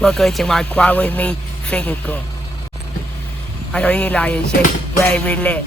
Welcome to my quad with me vehicle. I know you like it, shake very lit.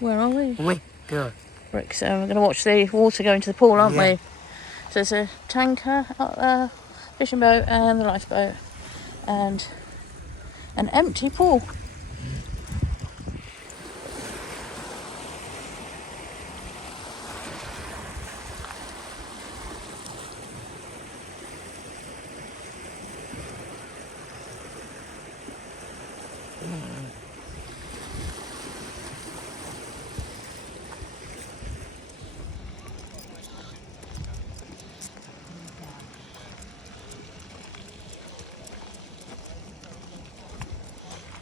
Where are we? We go. Brixham. We're going to watch the water go into the pool, aren't we? So there's a tanker up there, fishing boat and the lifeboat, and an empty pool.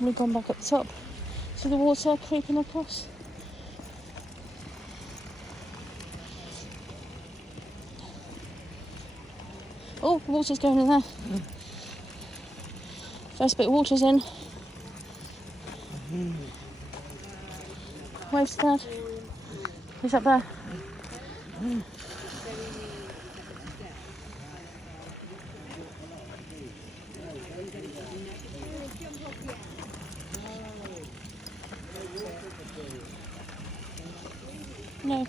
We've gone back up the top. See the water creeping across? Oh, the water's going in there. First bit of water's in. Where's Dad? He's up there. No.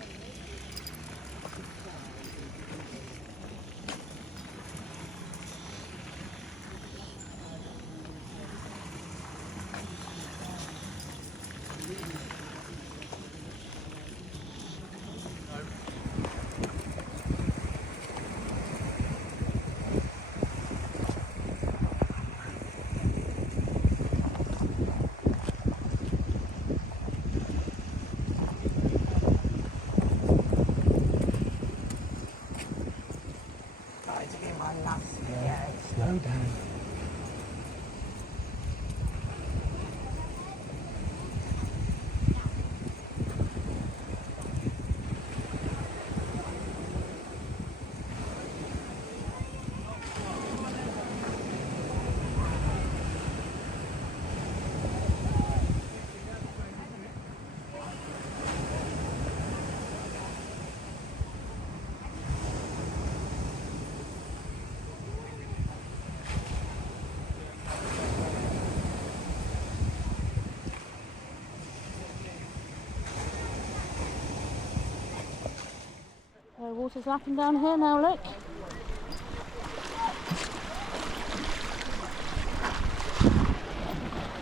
Water's lapping down here now, look.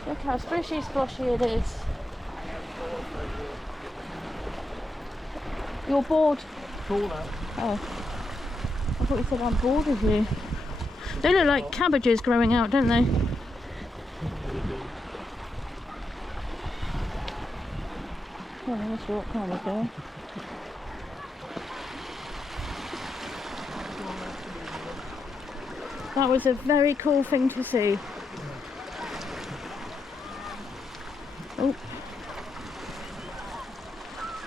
Look how sprishy splashy it is. You're bored? Oh. I thought you said I'm bored of you. They look like cabbages growing out, don't they? Oh, this rock kind of go. That was a very cool thing to see. Oh.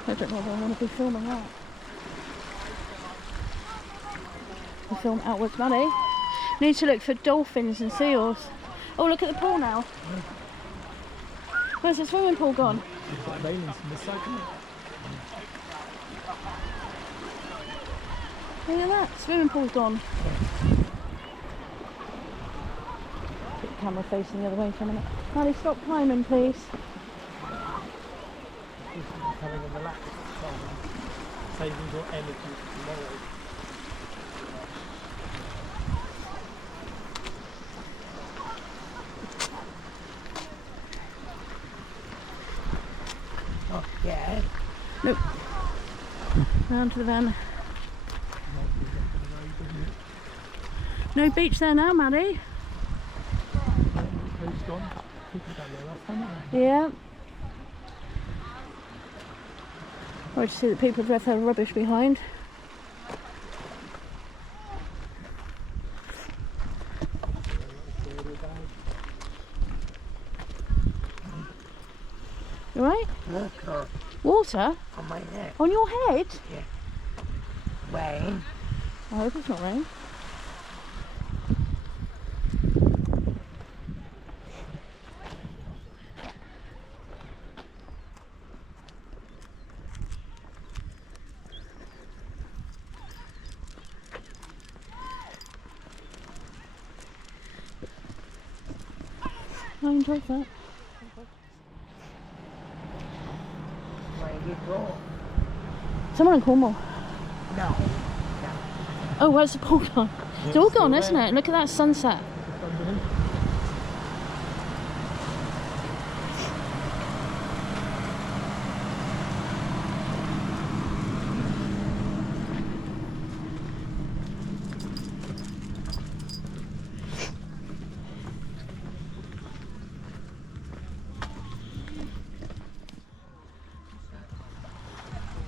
I don't know whether I want to be filming that. We'll film outwards, Matty. Need to look for dolphins and seals. Oh, look at the pool now. Where's the swimming pool gone? It's like railings from this side, isn't it? Look at that, swimming pool's gone. Put the camera facing the other way for a minute. Matty, stop climbing, please. Having a relaxed time, saving your energy for tomorrow. Oh, yeah. Nope. Round to the van. No beach there now, Matty. Yeah. I just see that people have left their rubbish behind. You alright? Water Water? on my neck. On your head? Rain. I hope it's not rain. I enjoyed that. Where you go? Somewhere in Cornwall. No. Oh, where's the pool gone? It's all gone, isn't it? Look at that sunset. Just underneath.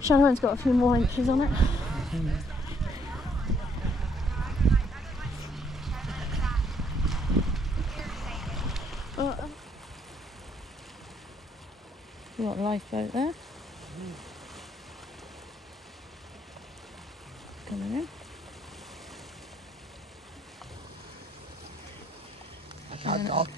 Shadowing's got a few more inches on it. You got a lifeboat there. Coming in. I can't talk.